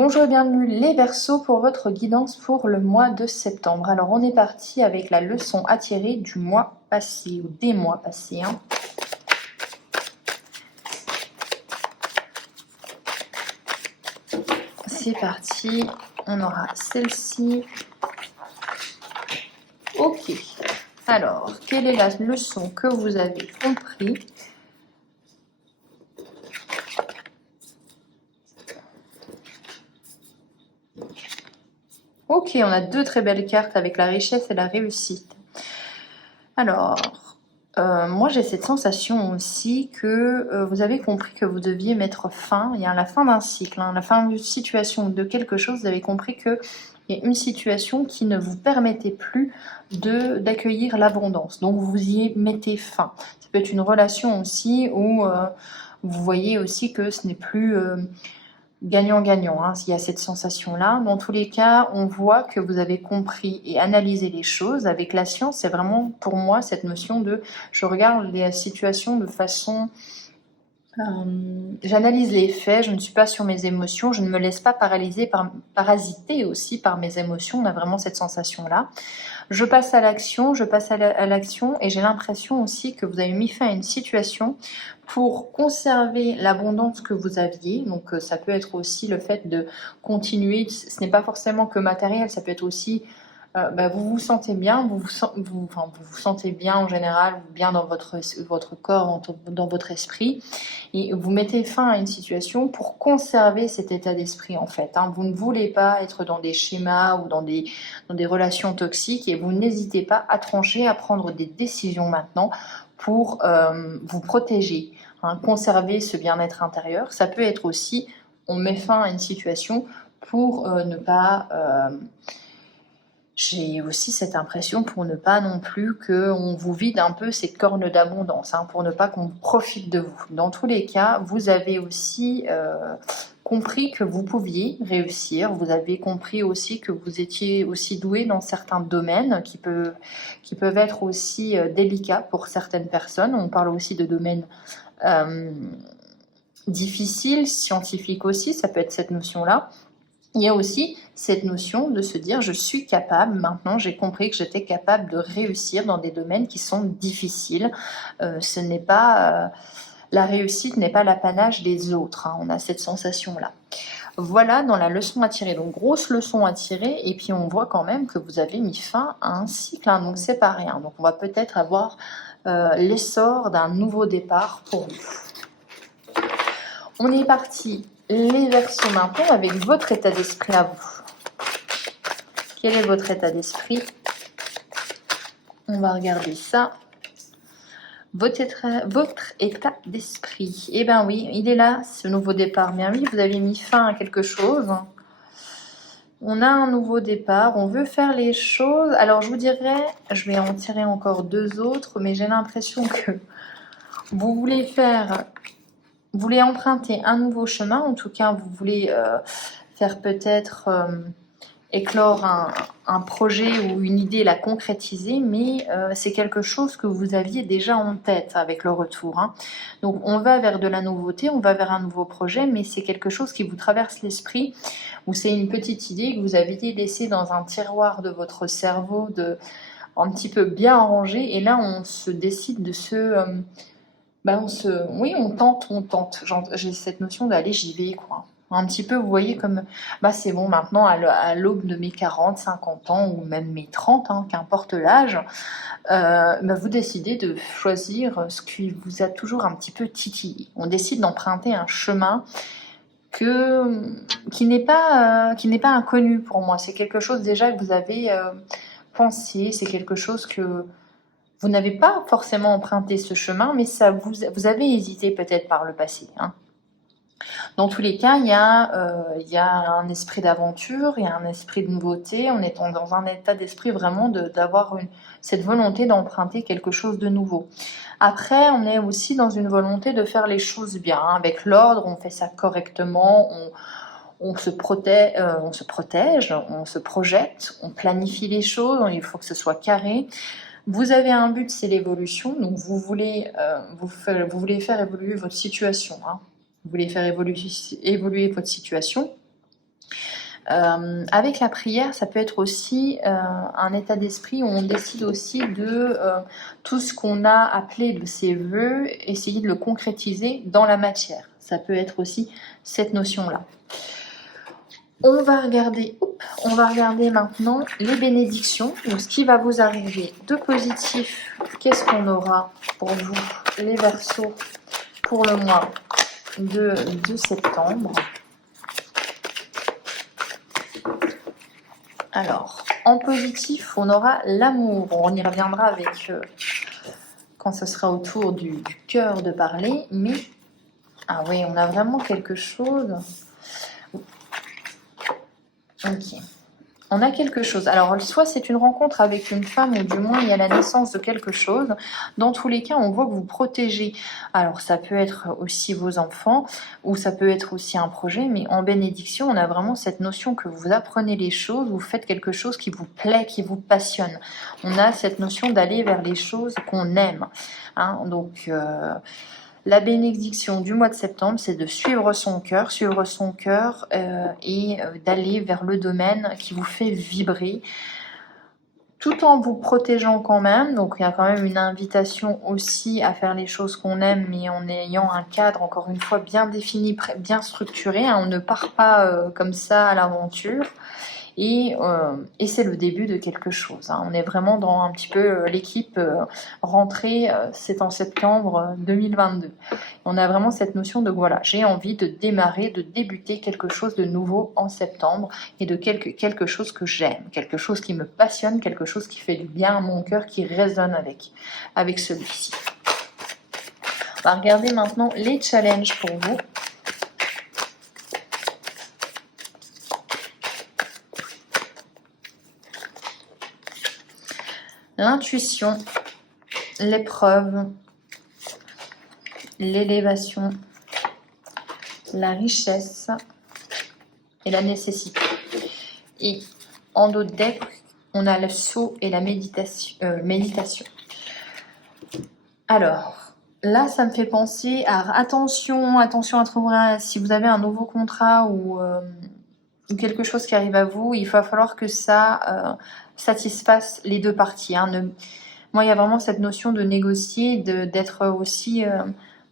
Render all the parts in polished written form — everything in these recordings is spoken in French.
Bonjour et bienvenue les Verseaux pour votre guidance pour le mois de septembre. Alors on est parti avec la leçon à tirer du mois passé ou des mois passés. C'est parti, on aura celle-ci. Ok, alors quelle est la leçon que vous avez compris ? Ok, on a deux très belles cartes avec la richesse et la réussite. Alors, moi j'ai cette sensation aussi que vous avez compris que vous deviez mettre fin, il y a la fin d'un cycle, la fin d'une situation, de quelque chose, vous avez compris qu'il y a une situation qui ne vous permettait plus d'accueillir l'abondance, donc vous y mettez fin. Ça peut être une relation aussi où vous voyez aussi que ce n'est plus... gagnant-gagnant, s'il y a cette sensation-là. Dans tous les cas, on voit que vous avez compris et analysé les choses. Avec la science, c'est vraiment pour moi cette notion de je regarde les situations de façon... j'analyse les faits, je ne suis pas sur mes émotions, je ne me laisse pas parasiter aussi par mes émotions. On a vraiment cette sensation-là. Je passe à l'action, et j'ai l'impression aussi que vous avez mis fin à une situation pour conserver l'abondance que vous aviez. Donc ça peut être aussi le fait de continuer, ce n'est pas forcément que matériel, ça peut être aussi vous vous sentez bien, vous vous sentez bien en général, bien dans votre corps, dans votre esprit, et vous mettez fin à une situation pour conserver cet état d'esprit en fait. Vous ne voulez pas être dans des schémas ou dans des relations toxiques, et vous n'hésitez pas à trancher, à prendre des décisions maintenant pour vous protéger, conserver ce bien-être intérieur. Ça peut être aussi, on met fin à une situation pour ne pas... j'ai aussi cette impression pour ne pas non plus qu'on vous vide un peu ces cornes d'abondance, pour ne pas qu'on profite de vous. Dans tous les cas, vous avez aussi compris que vous pouviez réussir, vous avez compris aussi que vous étiez aussi doué dans certains domaines qui peuvent être aussi délicats pour certaines personnes. On parle aussi de domaines difficiles, scientifiques aussi, ça peut être cette notion-là. Il y a aussi cette notion de se dire je suis capable, maintenant j'ai compris que j'étais capable de réussir dans des domaines qui sont difficiles. Ce n'est pas la réussite n'est pas l'apanage des autres, on a cette sensation-là. Voilà dans la leçon à tirer, donc grosse leçon à tirer, et puis on voit quand même que vous avez mis fin à un cycle, donc c'est pas rien. Donc on va peut-être avoir l'essor d'un nouveau départ pour vous. On est parti. Les Verseaux maintenant avec votre état d'esprit à vous. Quel est votre état d'esprit? On va regarder ça. Votre état d'esprit. Eh bien oui, il est là, ce nouveau départ. Bien oui, vous avez mis fin à quelque chose. On a un nouveau départ, on veut faire les choses. Alors je vous dirais, je vais en tirer encore deux autres, mais j'ai l'impression que vous voulez emprunter un nouveau chemin, en tout cas vous voulez faire peut-être éclore un projet ou une idée, la concrétiser, mais c'est quelque chose que vous aviez déjà en tête avec le retour. Donc on va vers de la nouveauté, on va vers un nouveau projet, mais c'est quelque chose qui vous traverse l'esprit, ou c'est une petite idée que vous aviez laissée dans un tiroir de votre cerveau, un petit peu bien rangé, et là on se décide de on tente. J'ai cette notion d'aller, j'y vais, quoi. Un petit peu, vous voyez, comme, c'est bon, maintenant, à l'aube de mes 40, 50 ans, ou même mes 30, qu'importe l'âge, vous décidez de choisir ce qui vous a toujours un petit peu titillé. On décide d'emprunter un chemin qui n'est pas inconnu pour moi. C'est quelque chose déjà que vous avez pensé, c'est quelque chose que vous n'avez pas forcément emprunté ce chemin, mais vous avez hésité peut-être par le passé. Dans tous les cas, il y a un esprit d'aventure, il y a un esprit de nouveauté. On est dans un état d'esprit vraiment d'avoir cette volonté d'emprunter quelque chose de nouveau. Après, on est aussi dans une volonté de faire les choses bien, avec l'ordre, on fait ça correctement, on se protège, on se projette, on planifie les choses, il faut que ce soit carré. Vous avez un but, c'est l'évolution, donc vous voulez faire évoluer votre situation. Vous voulez faire évoluer votre situation. Avec la prière, ça peut être aussi un état d'esprit où on décide aussi de tout ce qu'on a appelé de ses vœux, essayer de le concrétiser dans la matière. Ça peut être aussi cette notion-là. On va regarder maintenant les bénédictions, donc ce qui va vous arriver de positif. Qu'est-ce qu'on aura pour vous, les Verseaux, pour le mois de septembre? Alors, en positif, on aura l'amour. On y reviendra avec quand ce sera au tour du cœur de parler. Mais, ah oui, on a vraiment quelque chose. Ok. On a quelque chose. Alors, soit c'est une rencontre avec une femme, ou du moins il y a la naissance de quelque chose. Dans tous les cas, on voit que vous protégez. Alors, ça peut être aussi vos enfants, ou ça peut être aussi un projet, mais en bénédiction, on a vraiment cette notion que vous apprenez les choses, vous faites quelque chose qui vous plaît, qui vous passionne. On a cette notion d'aller vers les choses qu'on aime. Hein, donc... la bénédiction du mois de septembre, c'est de suivre son cœur et d'aller vers le domaine qui vous fait vibrer, tout en vous protégeant quand même. Donc il y a quand même une invitation aussi à faire les choses qu'on aime, mais en ayant un cadre, encore une fois, bien défini, bien structuré. Hein. On ne part pas comme ça à l'aventure. Et c'est le début de quelque chose. Hein. On est vraiment dans un petit peu l'équipe rentrée, c'est en septembre 2022. On a vraiment cette notion de voilà, j'ai envie de démarrer, de débuter quelque chose de nouveau en septembre et de quelque chose que j'aime, quelque chose qui me passionne, quelque chose qui fait du bien à mon cœur, qui résonne avec celui-ci. On va regarder maintenant les challenges pour vous. L'intuition, l'épreuve, l'élévation, la richesse et la nécessité. Et en d'autres decks, on a le saut et la méditation. Alors, là, ça me fait penser à attention à trouver si vous avez un nouveau contrat ou quelque chose qui arrive à vous, il va falloir que ça satisfasse les deux parties. Hein. Moi, il y a vraiment cette notion de négocier, d'être aussi,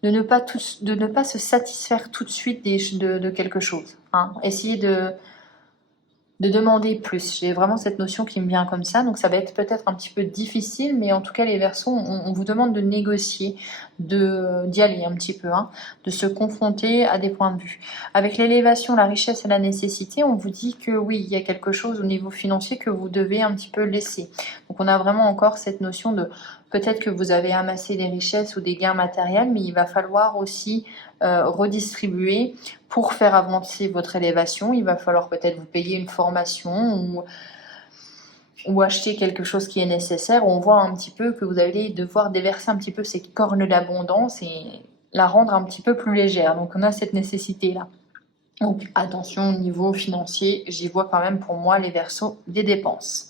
de ne pas se satisfaire tout de suite de quelque chose. Hein. Essayer de demander plus. J'ai vraiment cette notion qui me vient comme ça, donc ça va être peut-être un petit peu difficile, mais en tout cas les Verseaux, on vous demande de négocier, d'y aller un petit peu, hein, de se confronter à des points de vue. Avec l'élévation, la richesse et la nécessité, on vous dit que oui, il y a quelque chose au niveau financier que vous devez un petit peu laisser. Donc on a vraiment encore cette notion de peut-être que vous avez amassé des richesses ou des gains matériels, mais il va falloir aussi redistribuer pour faire avancer votre élévation. Il va falloir peut-être vous payer une formation ou acheter quelque chose qui est nécessaire. On voit un petit peu que vous allez devoir déverser un petit peu ces cornes d'abondance et la rendre un petit peu plus légère. Donc on a cette nécessité-là. Donc attention au niveau financier, j'y vois quand même pour moi les Verseaux des dépenses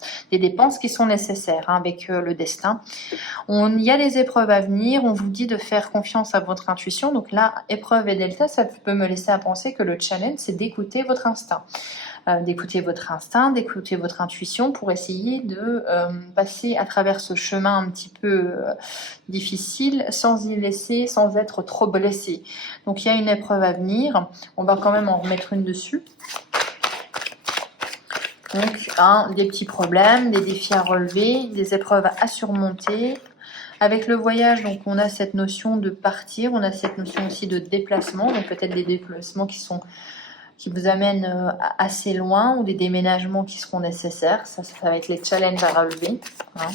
qui sont nécessaires hein, avec le destin. Il y a des épreuves à venir, on vous dit de faire confiance à votre intuition. Donc là, épreuve et delta, ça peut me laisser à penser que le challenge, c'est d'écouter votre instinct. D'écouter votre intuition pour essayer de passer à travers ce chemin un petit peu difficile sans être trop blessé. Donc il y a une épreuve à venir, on va quand même en remettre une dessus. Donc des petits problèmes, des défis à relever, des épreuves à surmonter. Avec le voyage, donc on a cette notion de partir, on a cette notion aussi de déplacement, donc peut-être des déplacements qui vous amènent assez loin ou des déménagements qui seront nécessaires. Ça va être les challenges à relever. Hein.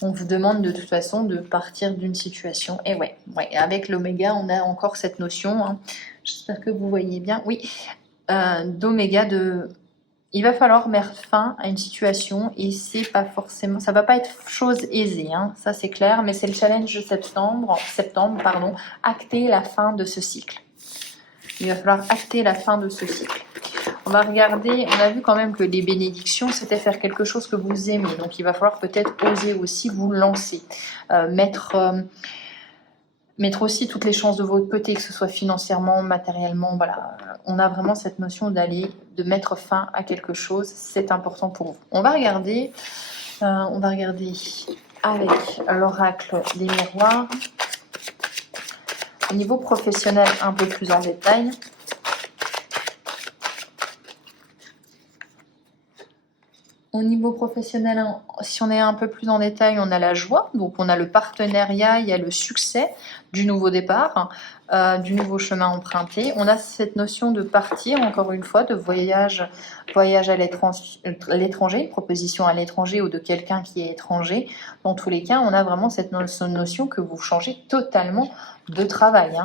On vous demande de toute façon de partir d'une situation. Et ouais, avec l'oméga, on a encore cette notion. Hein. J'espère que vous voyez bien. Oui, d'oméga, il va falloir mettre fin à une situation et c'est pas forcément, ça va pas être chose aisée. Hein. Ça c'est clair, mais c'est le challenge de septembre, acter la fin de ce cycle. Il va falloir acter la fin de ce cycle. On va regarder, on a vu quand même que les bénédictions, c'était faire quelque chose que vous aimez. Donc il va falloir peut-être oser aussi vous lancer. mettre aussi toutes les chances de votre côté, que ce soit financièrement, matériellement, voilà. On a vraiment cette notion de mettre fin à quelque chose, c'est important pour vous. On va regarder avec l'oracle des miroirs, au niveau professionnel un peu plus en détail. Au niveau professionnel, si on est un peu plus en détail, on a la joie, donc on a le partenariat, il y a le succès du nouveau départ, du nouveau chemin emprunté. On a cette notion de partir, encore une fois, de voyage à l'étranger, une proposition à l'étranger ou de quelqu'un qui est étranger. Dans tous les cas, on a vraiment cette notion que vous changez totalement de travail.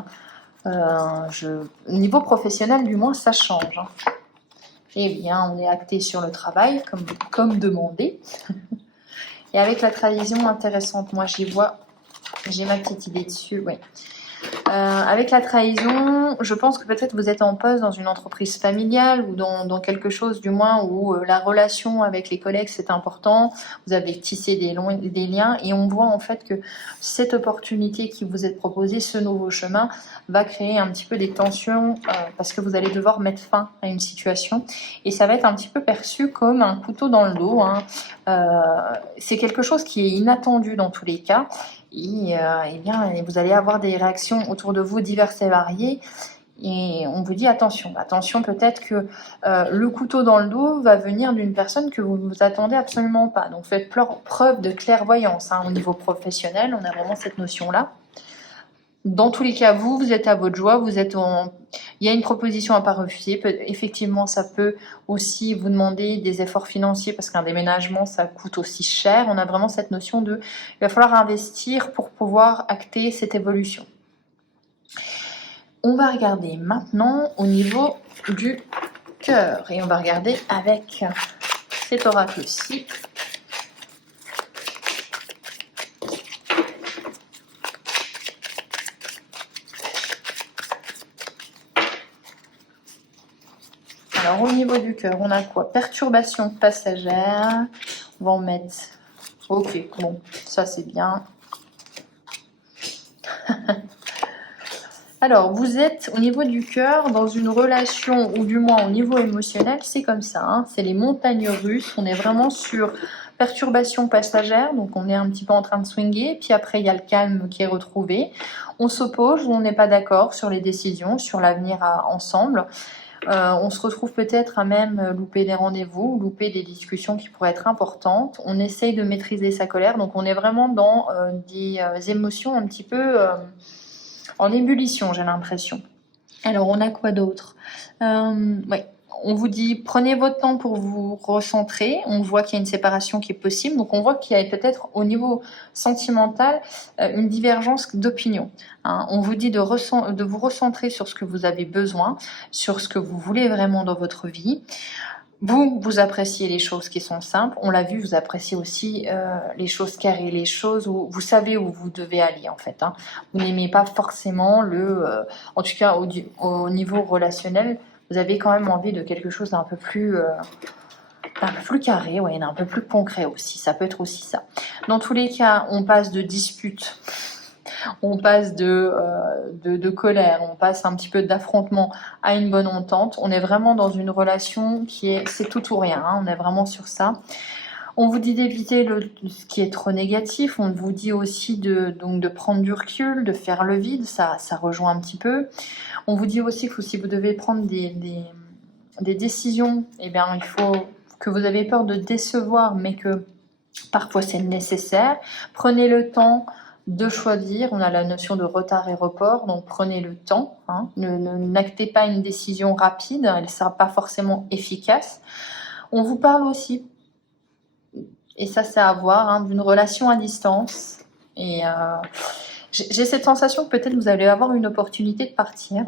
Niveau professionnel, du moins, ça change. Eh bien, on est acté sur le travail, comme demandé. Et avec la trahison intéressante, moi j'ai ma petite idée dessus, oui. Avec la trahison, je pense que peut-être vous êtes en poste dans une entreprise familiale ou dans quelque chose du moins où la relation avec les collègues c'est important, vous avez tissé des liens et on voit en fait que cette opportunité qui vous est proposée, ce nouveau chemin va créer un petit peu des tensions parce que vous allez devoir mettre fin à une situation et ça va être un petit peu perçu comme un couteau dans le dos. C'est quelque chose qui est inattendu dans tous les cas. Et bien, vous allez avoir des réactions autour de vous diverses et variées. Et on vous dit attention, peut-être que le couteau dans le dos va venir d'une personne que vous ne vous attendez absolument pas. Donc faites preuve de clairvoyance au niveau professionnel, on a vraiment cette notion-là. Dans tous les cas, vous êtes à votre joie, il y a une proposition à pas refuser. Effectivement, ça peut aussi vous demander des efforts financiers parce qu'un déménagement, ça coûte aussi cher. On a vraiment cette notion il va falloir investir pour pouvoir acter cette évolution. On va regarder maintenant au niveau du cœur et on va regarder avec cet oracle-ci. Alors, au niveau du cœur, on a quoi? Perturbation passagère. On va en mettre... Ok, bon, ça c'est bien. Alors, vous êtes au niveau du cœur dans une relation, ou du moins au niveau émotionnel, c'est comme ça. C'est les montagnes russes. On est vraiment sur perturbation passagère. Donc, on est un petit peu en train de swinguer. Puis après, il y a le calme qui est retrouvé. On s'oppose ou on n'est pas d'accord sur les décisions, sur l'avenir ensemble. On se retrouve peut-être à même louper des rendez-vous, louper des discussions qui pourraient être importantes. On essaye de maîtriser sa colère, donc on est vraiment dans des émotions un petit peu en ébullition, j'ai l'impression. Alors, on a quoi d'autre? Ouais. On vous dit, prenez votre temps pour vous recentrer. On voit qu'il y a une séparation qui est possible. Donc, on voit qu'il y a peut-être au niveau sentimental une divergence d'opinion. On vous dit de vous recentrer sur ce que vous avez besoin, sur ce que vous voulez vraiment dans votre vie. Vous appréciez les choses qui sont simples. On l'a vu, vous appréciez aussi les choses carrées, les choses où vous savez où vous devez aller en fait. Vous n'aimez pas forcément en tout cas au niveau relationnel, vous avez quand même envie de quelque chose d'un peu plus carré, un peu plus concret aussi. Ça peut être aussi ça. Dans tous les cas, on passe de disputes. On passe de colère, on passe un petit peu d'affrontement à une bonne entente. On est vraiment dans une relation c'est tout ou rien. On est vraiment sur ça. On vous dit d'éviter ce qui est trop négatif. On vous dit aussi de prendre du recul, de faire le vide. Ça rejoint un petit peu. On vous dit aussi que si vous devez prendre des décisions, eh bien, il faut que vous avez peur de décevoir, mais que parfois c'est nécessaire. Prenez le temps de choisir. On a la notion de retard et report, donc prenez le temps. N'actez pas une décision rapide, elle ne sera pas forcément efficace. On vous parle aussi, et ça c'est à voir, d'une relation à distance. Et j'ai cette sensation que peut-être vous allez avoir une opportunité de partir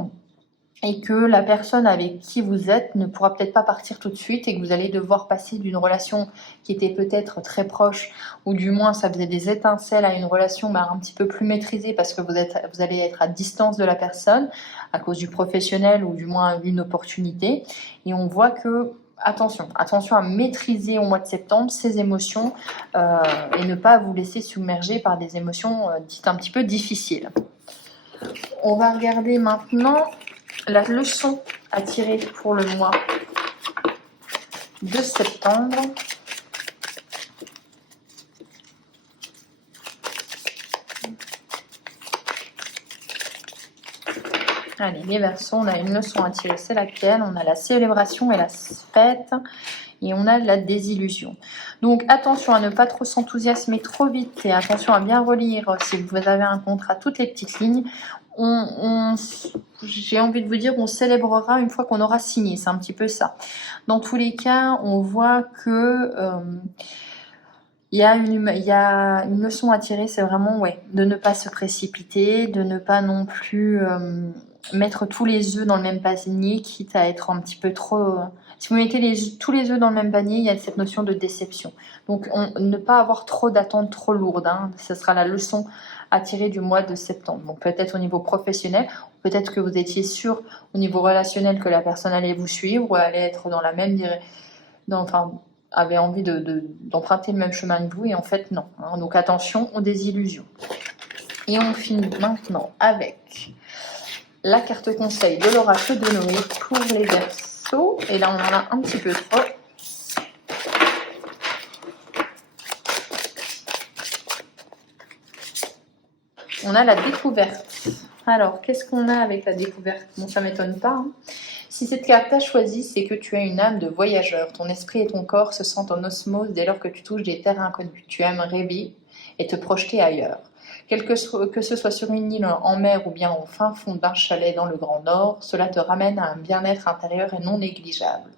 et que la personne avec qui vous êtes ne pourra peut-être pas partir tout de suite et que vous allez devoir passer d'une relation qui était peut-être très proche ou du moins ça faisait des étincelles à une relation un petit peu plus maîtrisée parce que vous allez être à distance de la personne à cause du professionnel ou du moins d'une opportunité. Et on voit que attention à maîtriser au mois de septembre ces émotions et ne pas vous laisser submerger par des émotions dites un petit peu difficiles. On va regarder maintenant la leçon à tirer pour le mois de septembre. Allez, les Verseaux, on a une leçon à tirer, c'est laquelle? On a la célébration et la fête, et on a la désillusion. Donc attention à ne pas trop s'enthousiasmer trop vite, et attention à bien relire si vous avez un contrat, toutes les petites lignes. J'ai envie de vous dire, on célébrera une fois qu'on aura signé, c'est un petit peu ça. Dans tous les cas, on voit que il y a une leçon à tirer, c'est vraiment de ne pas se précipiter, de ne pas non plus mettre tous les œufs dans le même panier, quitte à être un petit peu trop... Si vous mettez tous les œufs dans le même panier, il y a cette notion de déception. Donc, ne pas avoir trop d'attentes trop lourdes. Ce sera la leçon à tirer du mois de septembre. Donc, peut-être au niveau professionnel, peut-être que vous étiez sûr au niveau relationnel que la personne allait vous suivre ou allait être dans la même direction, avait envie d'emprunter le même chemin que vous, et en fait, non. Donc, attention aux désillusions. Et on finit maintenant avec la carte conseil de l'oracle de Noé pour les Verseaux. Et là, on en a un petit peu trop. On a la découverte. Alors, qu'est-ce qu'on a avec la découverte? Bon, ça ne m'étonne pas. Si cette carte t'a choisi, c'est que tu as une âme de voyageur. Ton esprit et ton corps se sentent en osmose dès lors que tu touches des terres inconnues. Tu aimes rêver et te projeter ailleurs. Que ce soit sur une île en mer ou bien au fin fond d'un chalet dans le Grand Nord, cela te ramène à un bien-être intérieur et non négligeable.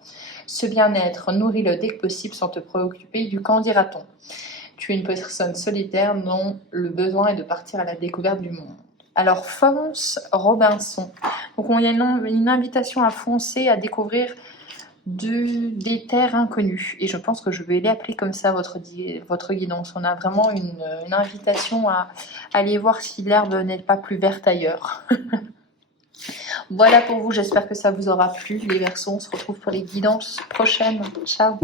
Ce bien-être nourris-le dès que possible sans te préoccuper du qu'en dira-t-on. Tu es une personne solitaire dont le besoin est de partir à la découverte du monde. Alors fonce Robinson. Donc il y a une invitation à foncer, à découvrir des terres inconnues. Et je pense que je vais l'appeler comme ça, votre guidance. On a vraiment une invitation à aller voir si l'herbe n'est pas plus verte ailleurs. Voilà pour vous, j'espère que ça vous aura plu. Les Verseaux, on se retrouve pour les guidances prochaines. Ciao!